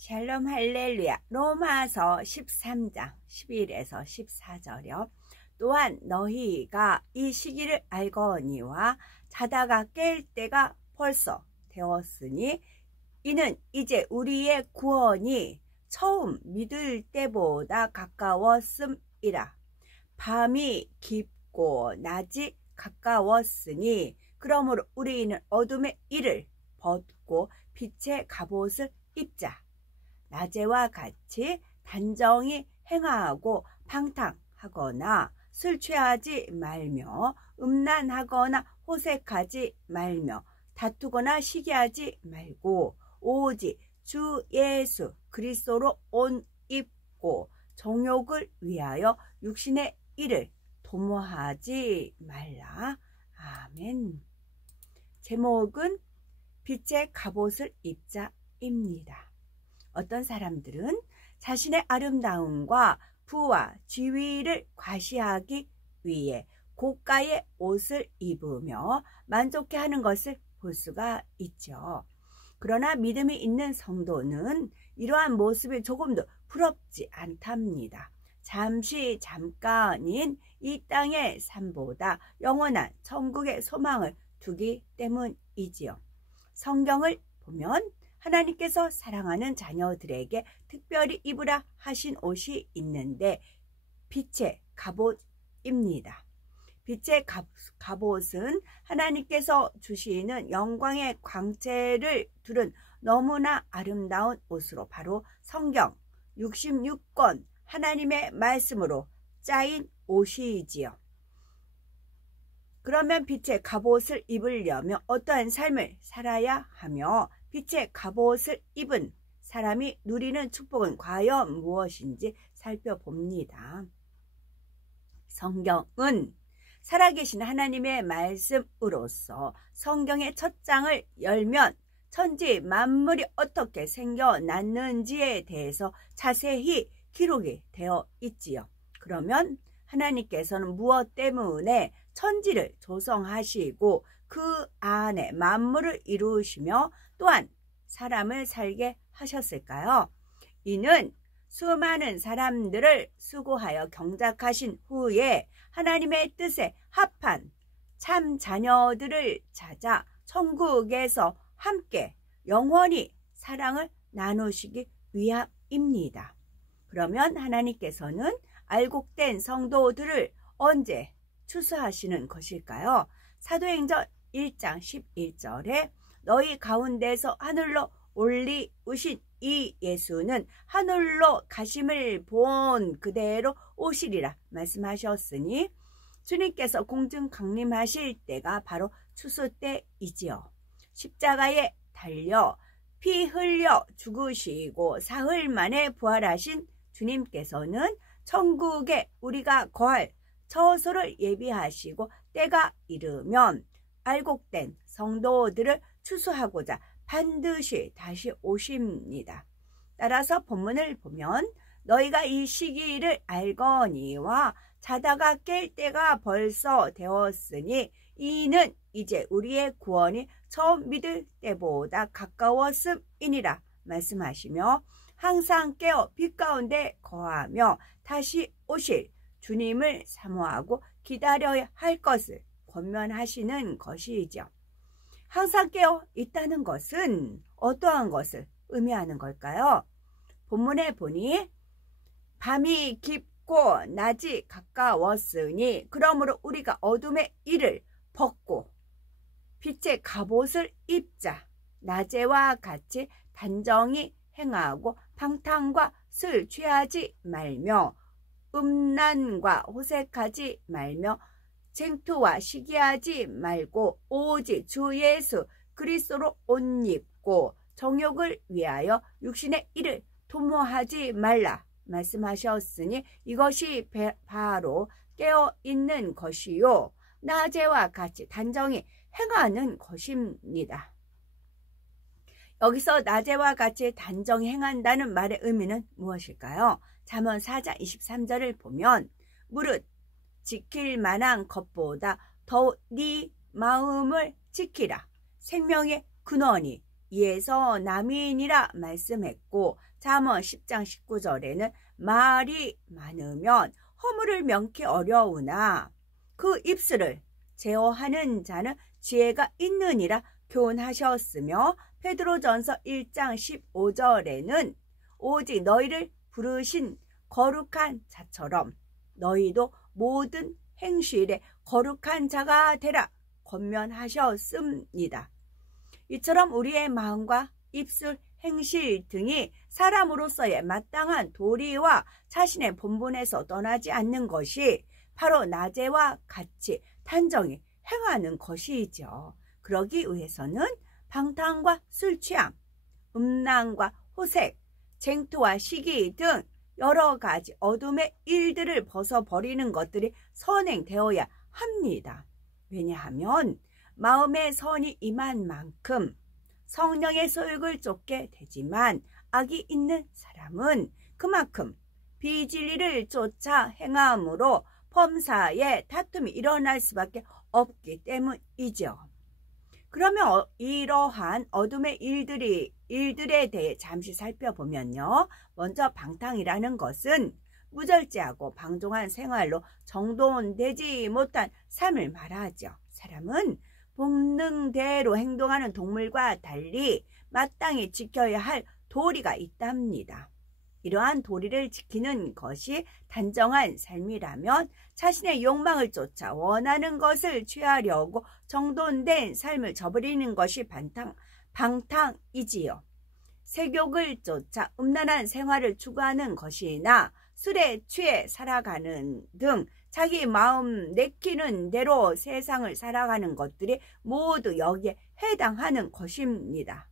샬롬 할렐루야. 로마서 13장 11에서 14절이요. 또한 너희가 이 시기를 알거니와 자다가 깰 때가 벌써 되었으니 이는 이제 우리의 구원이 처음 믿을 때보다 가까웠음이라. 밤이 깊고 낮이 가까웠으니 그러므로 우리는 어둠의 일을 벗고 빛의 갑옷을 입자. 낮에와 같이 단정히 행하고 방탕하거나 술 취하지 말며 음란하거나 호색하지 말며 다투거나 시기하지 말고 오직 주 예수 그리스도로 옷 입고 정욕을 위하여 육신의 일을 도모하지 말라. 아멘. 제목은 빛의 갑옷을 입자입니다. 어떤 사람들은 자신의 아름다움과 부와 지위를 과시하기 위해 고가의 옷을 입으며 만족해하는 것을 볼 수가 있죠. 그러나 믿음이 있는 성도는 이러한 모습이 조금도 부럽지 않답니다. 잠깐인 이 땅의 삶보다 영원한 천국의 소망을 두기 때문이지요. 성경을 보면 하나님께서 사랑하는 자녀들에게 특별히 입으라 하신 옷이 있는데 빛의 갑옷입니다. 빛의 갑옷은 하나님께서 주시는 영광의 광채를 두른 너무나 아름다운 옷으로 바로 성경 66권 하나님의 말씀으로 짜인 옷이지요. 그러면 빛의 갑옷을 입으려면 어떠한 삶을 살아야 하며 빛의 갑옷을 입은 사람이 누리는 축복은 과연 무엇인지 살펴봅니다. 성경은 살아계신 하나님의 말씀으로서 성경의 첫 장을 열면 천지 만물이 어떻게 생겨났는지에 대해서 자세히 기록이 되어 있지요. 그러면 하나님께서는 무엇 때문에 천지를 조성하시고 그 안에 만물을 이루시며 또한 사람을 살게 하셨을까요? 이는 수많은 사람들을 수고하여 경작하신 후에 하나님의 뜻에 합한 참 자녀들을 찾아 천국에서 함께 영원히 사랑을 나누시기 위함입니다. 그러면 하나님께서는 알곡된 성도들을 언제 추수하시는 것일까요? 사도행전 1장 11절에 너희 가운데서 하늘로 올리우신 이 예수는 하늘로 가심을 본 그대로 오시리라 말씀하셨으니 주님께서 공중 강림하실 때가 바로 추수 때이지요. 십자가에 달려 피 흘려 죽으시고 사흘 만에 부활하신 주님께서는 천국에 우리가 거할 처소를 예비하시고 때가 이르면 알곡된 성도들을 추수하고자 반드시 다시 오십니다. 따라서 본문을 보면 너희가 이 시기를 알거니와 자다가 깰 때가 벌써 되었으니 이는 이제 우리의 구원이 처음 믿을 때보다 가까웠음이니라 말씀하시며 항상 깨어 빛 가운데 거하며 다시 오실 주님을 사모하고 기다려야 할 것을 권면하시는 것이죠. 항상 깨어 있다는 것은 어떠한 것을 의미하는 걸까요? 본문에 보니 밤이 깊고 낮이 가까웠으니 그러므로 우리가 어둠의 일을 벗고 빛의 갑옷을 입자. 낮에와 같이 단정히 행하고 방탕과 술 취하지 말며 음란과 호색하지 말며 쟁투와 시기하지 말고 오직 주 예수 그리스도로 옷 입고 정욕을 위하여 육신의 일을 도모하지 말라 말씀하셨으니 이것이 바로 깨어있는 것이요 낮에와 같이 단정히 행하는 것입니다. 여기서 낮에와 같이 단정히 행한다는 말의 의미는 무엇일까요? 잠언 4장 23절을 보면 무릇 지킬 만한 것보다 더욱 네 마음을 지키라. 생명의 근원이 이에서 남인이라 말씀했고 잠언 10장 19절에는 말이 많으면 허물을 명키 어려우나 그 입술을 제어하는 자는 지혜가 있느니라 교훈하셨으며 베드로전서 1장 15절에는 오직 너희를 부르신 거룩한 자처럼 너희도 모든 행실에 거룩한 자가 되라 권면하셨습니다. 이처럼 우리의 마음과 입술, 행실 등이 사람으로서의 마땅한 도리와 자신의 본분에서 떠나지 않는 것이 바로 나제와 같이 단정히 행하는 것이죠. 그러기 위해서는 방탕과 술취함, 음란과 호색, 쟁투와 시기 등 여러 가지 어둠의 일들을 벗어버리는 것들이 선행되어야 합니다. 왜냐하면 마음에 선이 임한 만큼 성령의 소욕을 쫓게 되지만 악이 있는 사람은 그만큼 비진리를 쫓아 행함으로 범사에 다툼이 일어날 수밖에 없기 때문이죠. 그러면 이러한 어둠의 일들에 대해 잠시 살펴보면요. 먼저 방탕이라는 것은 무절제하고 방종한 생활로 정돈되지 못한 삶을 말하죠. 사람은 본능대로 행동하는 동물과 달리 마땅히 지켜야 할 도리가 있답니다. 이러한 도리를 지키는 것이 단정한 삶이라면 자신의 욕망을 쫓아 원하는 것을 취하려고 정돈된 삶을 저버리는 것이 방탕이지요. 색욕을 쫓아 음란한 생활을 추구하는 것이나 술에 취해 살아가는 등 자기 마음 내키는 대로 세상을 살아가는 것들이 모두 여기에 해당하는 것입니다.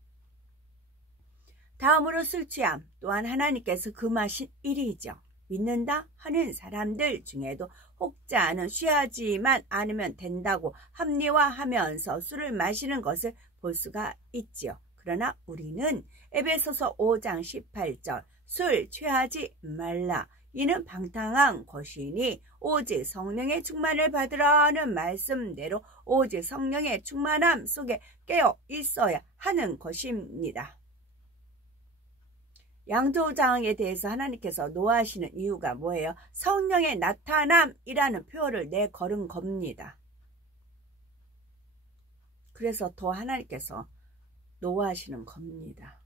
다음으로 술취함 또한 하나님께서 금하신 일이죠. 믿는다 하는 사람들 중에도 혹자는 취하지만 않으면 된다고 합리화하면서 술을 마시는 것을 볼 수가 있지요. 그러나 우리는 에베소서 5장 18절 술 취하지 말라 이는 방탕한 것이니 오직 성령의 충만을 받으라는 말씀대로 오직 성령의 충만함 속에 깨어 있어야 하는 것입니다. 양조장에 대해서 하나님께서 노하시는 이유가 뭐예요? 성령의 나타남이라는 표현을 내걸은 겁니다. 그래서 더 하나님께서 노하시는 겁니다.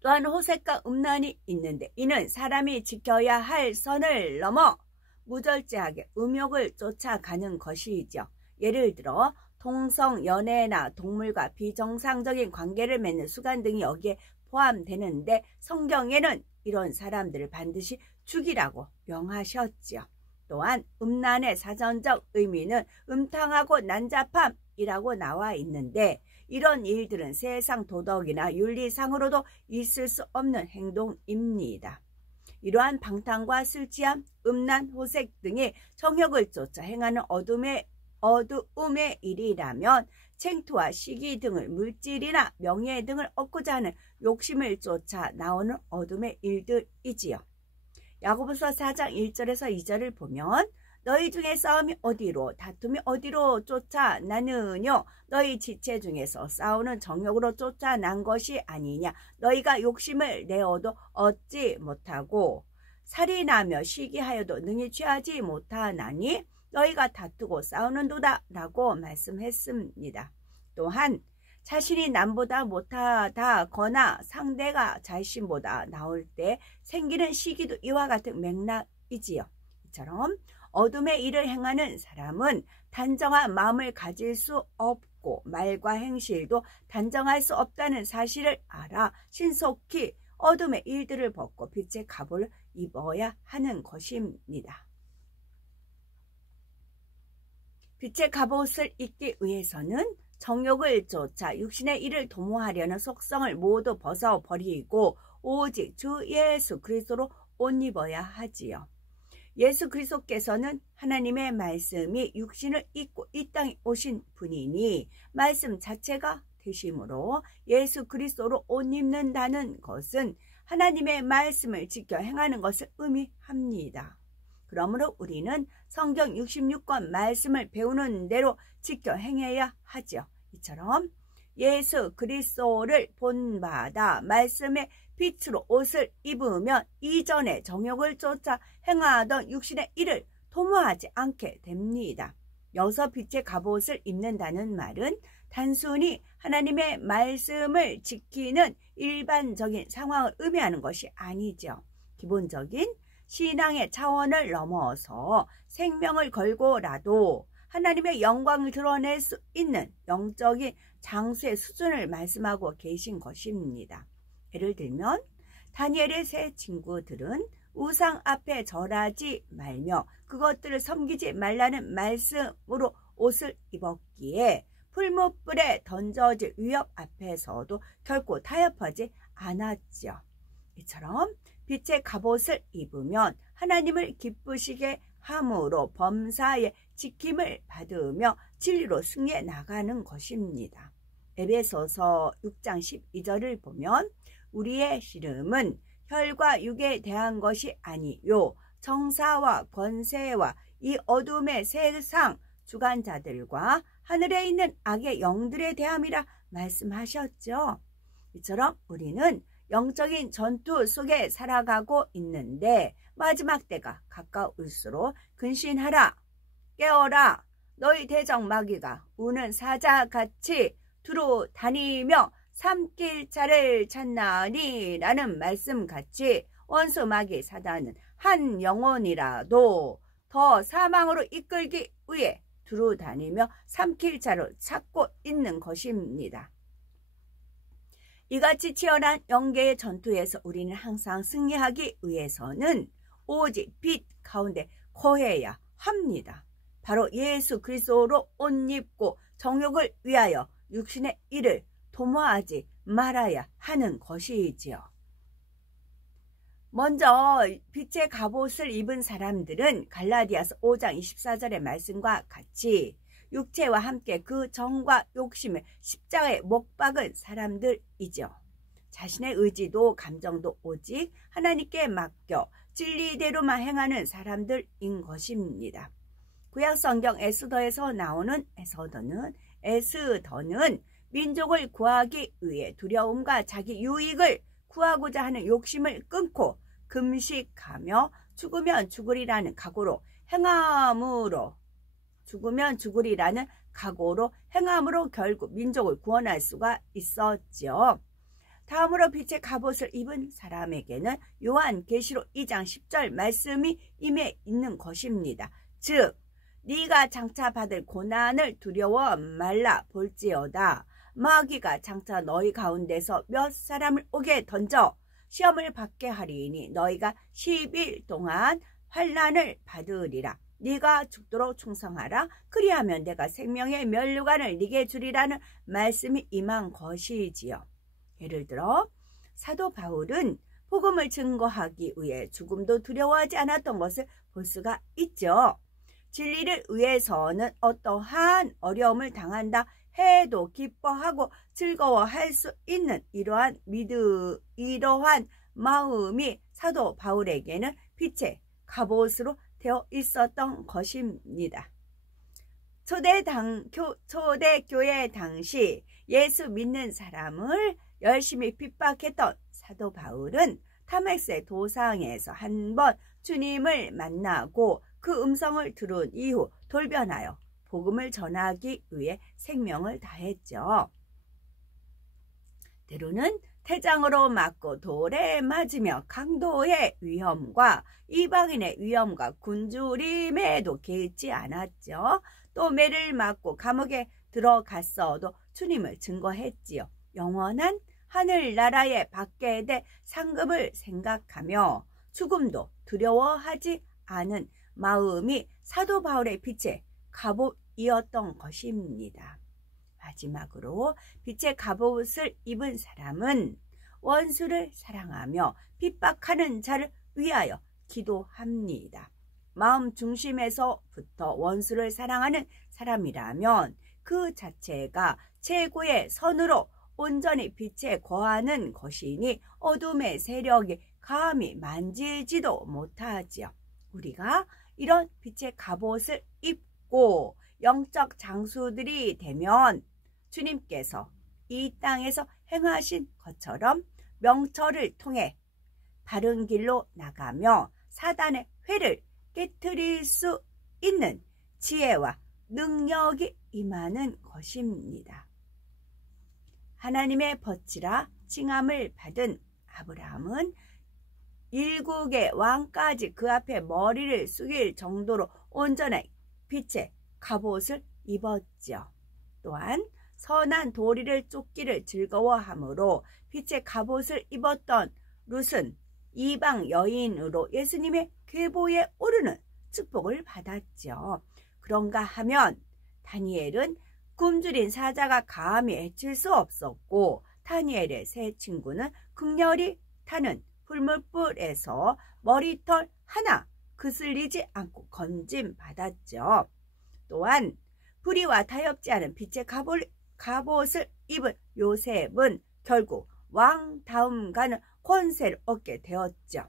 또한 호색과 음란이 있는데 이는 사람이 지켜야 할 선을 넘어 무절제하게 음욕을 쫓아가는 것이죠. 예를 들어 동성연애나 동물과 비정상적인 관계를 맺는 수간 등이 여기에 포함되는데 성경에는 이런 사람들을 반드시 죽이라고 명하셨지요. 또한 음란의 사전적 의미는 음탕하고 난잡함이라고 나와 있는데 이런 일들은 세상 도덕이나 윤리상으로도 있을 수 없는 행동입니다. 이러한 방탕과 술취함, 음란, 호색 등이 정욕을 쫓아 행하는 어둠의 일이라면 쟁투와 시기 등을 물질이나 명예 등을 얻고자 하는 욕심을 쫓아 나오는 어둠의 일들이지요. 야고보서 4장 1절에서 2절을 보면 너희 중에 싸움이 어디로 다툼이 어디로 쫓아나느뇨 너희 지체 중에서 싸우는 정욕으로 쫓아난 것이 아니냐 너희가 욕심을 내어도 얻지 못하고 살인하며 시기하여도 능히 취하지 못하나니 너희가 다투고 싸우는도다 라고 말씀했습니다. 또한 자신이 남보다 못하다거나 상대가 자신보다 나올 때 생기는 시기도 이와 같은 맥락이지요. 이처럼 어둠의 일을 행하는 사람은 단정한 마음을 가질 수 없고 말과 행실도 단정할 수 없다는 사실을 알아 신속히 어둠의 일들을 벗고 빛의 갑옷을 입어야 하는 것입니다. 빛의 갑옷을 입기 위해서는 정욕을 쫓아 육신의 일을 도모하려는 속성을 모두 벗어버리고 오직 주 예수 그리스도로 옷 입어야 하지요. 예수 그리스도께서는 하나님의 말씀이 육신을 입고 이 땅에 오신 분이니 말씀 자체가 되심으로 예수 그리스도로 옷 입는다는 것은 하나님의 말씀을 지켜 행하는 것을 의미합니다. 그러므로 우리는 성경 66권 말씀을 배우는 대로 지켜 행해야 하죠. 이처럼 예수 그리스도를 본받아 말씀의 빛으로 옷을 입으면 이전에 정욕을 쫓아 행하던 육신의 일을 도모하지 않게 됩니다. 여기서 빛의 갑옷을 입는다는 말은 단순히 하나님의 말씀을 지키는 일반적인 상황을 의미하는 것이 아니죠. 기본적인 신앙의 차원을 넘어서 생명을 걸고라도 하나님의 영광을 드러낼 수 있는 영적인 장수의 수준을 말씀하고 계신 것입니다. 예를 들면 다니엘의 세 친구들은 우상 앞에 절하지 말며 그것들을 섬기지 말라는 말씀으로 옷을 입었기에 풀무불에 던져질 위협 앞에서도 결코 타협하지 않았죠. 이처럼 빛의 갑옷을 입으면 하나님을 기쁘시게 함으로 범사의 지킴을 받으며 진리로 승리해 나가는 것입니다. 에베소서 6장 12절을 보면 우리의 씨름은 혈과 육에 대한 것이 아니요 정사와 권세와 이 어둠의 세상 주관자들과 하늘에 있는 악의 영들에 대함이라 말씀하셨죠. 이처럼 우리는 영적인 전투 속에 살아가고 있는데 마지막 때가 가까울수록 근신하라, 깨어라, 너희 대적 마귀가 우는 사자같이 두루 다니며 삼킬 자를 찾나니 라는 말씀같이 원수 마귀 사단은 한 영혼이라도 더 사망으로 이끌기 위해 두루 다니며 삼킬 자를 찾고 있는 것입니다. 이같이 치열한 영계의 전투에서 우리는 항상 승리하기 위해서는 오직 빛 가운데 거해야 합니다. 바로 예수 그리스도로 옷 입고 정욕을 위하여 육신의 일을 도모하지 말아야 하는 것이지요. 먼저 빛의 갑옷을 입은 사람들은 갈라디아서 5장 24절의 말씀과 같이 육체와 함께 그 정과 욕심을 십자가에 못 박은 사람들이죠. 자신의 의지도 감정도 오직 하나님께 맡겨 진리대로만 행하는 사람들인 것입니다. 구약 성경 에스더에서 나오는 에스더는 민족을 구하기 위해 두려움과 자기 유익을 구하고자 하는 욕심을 끊고 금식하며 죽으면 죽으리라는 각오로 행함으로 결국 민족을 구원할 수가 있었죠. 다음으로 빛의 갑옷을 입은 사람에게는 요한계시록 2장 10절 말씀이 임해 있는 것입니다. 즉 네가 장차 받을 고난을 두려워 말라 볼지어다. 마귀가 장차 너희 가운데서 몇 사람을 오게 던져 시험을 받게 하리니 너희가 10일 동안 환난을 받으리라. 네가 죽도록 충성하라. 그리하면 내가 생명의 면류관을 네게 주리라는 말씀이 임한 것이지요. 예를 들어 사도 바울은 복음을 증거하기 위해 죽음도 두려워하지 않았던 것을 볼 수가 있죠. 진리를 위해서는 어떠한 어려움을 당한다 해도 기뻐하고 즐거워할 수 있는 이러한 마음이 사도 바울에게는 빛의 갑옷으로 되어 있었던 것입니다. 초대교회 당시 예수 믿는 사람을 열심히 핍박했던 사도 바울은 다메섹 도상에서 한번 주님을 만나고 그 음성을 들은 이후 돌변하여 복음을 전하기 위해 생명을 다했죠. 때로는 태장으로 맞고 돌에 맞으며 강도의 위험과 이방인의 위험과 굶주림에도 개의치 않았죠. 또 매를 맞고 감옥에 들어갔어도 주님을 증거했지요. 영원한 하늘나라에 받게 될 상급을 생각하며 죽음도 두려워하지 않은 마음이 사도 바울의 빛의 갑옷이었던 것입니다. 마지막으로 빛의 갑옷을 입은 사람은 원수를 사랑하며 핍박하는 자를 위하여 기도합니다. 마음 중심에서부터 원수를 사랑하는 사람이라면 그 자체가 최고의 선으로 온전히 빛에 거하는 것이니 어둠의 세력이 감히 만지지도 못하지요. 우리가 이런 빛의 갑옷을 입고 영적 장수들이 되면 주님께서 이 땅에서 행하신 것처럼 명철을 통해 바른 길로 나가며 사단의 회를 깨트릴 수 있는 지혜와 능력이 임하는 것입니다. 하나님의 벗이라 칭함을 받은 아브라함은 일국의 왕까지 그 앞에 머리를 숙일 정도로 온전한 빛의 갑옷을 입었죠. 또한 선한 도리를 쫓기를 즐거워하므로 빛의 갑옷을 입었던 룻은 이방 여인으로 예수님의 계보에 오르는 축복을 받았죠. 그런가 하면 다니엘은 굶주린 사자가 감히 해칠 수 없었고, 다니엘의 세 친구는 극렬히 타는 풀무불에서 머리털 하나 그슬리지 않고 건짐받았죠. 또한 불의와 타협지 않은 빛의 갑옷을 입은 요셉은 결국 왕 다음 가는 권세를 얻게 되었죠.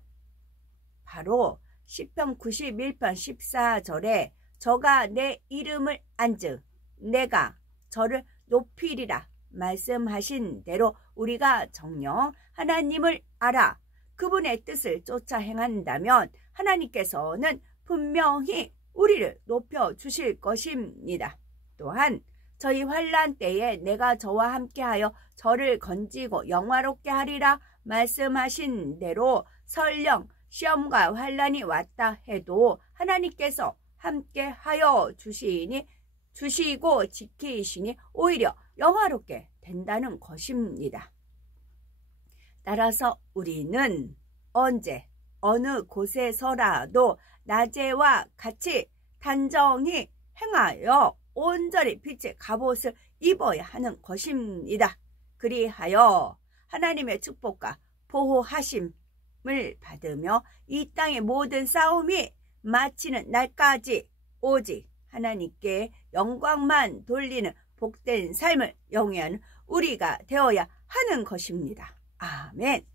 바로 시편 91편 14절에 저가 내 이름을 안즉 내가 저를 높이리라 말씀하신 대로 우리가 정녕 하나님을 알아 그분의 뜻을 쫓아 행한다면 하나님께서는 분명히 우리를 높여주실 것입니다. 또한 저희 환난 때에 내가 저와 함께하여 저를 건지고 영화롭게 하리라 말씀하신 대로 설령 시험과 환난이 왔다 해도 하나님께서 함께하여 주시고 지키시니 오히려 영화롭게 된다는 것입니다. 따라서 우리는 언제 어느 곳에서라도 낮에와 같이 단정히 행하여 온전히 빛의 갑옷을 입어야 하는 것입니다. 그리하여 하나님의 축복과 보호하심을 받으며 이 땅의 모든 싸움이 마치는 날까지 오직 하나님께 영광만 돌리는 복된 삶을 영위하는 우리가 되어야 하는 것입니다. 아멘.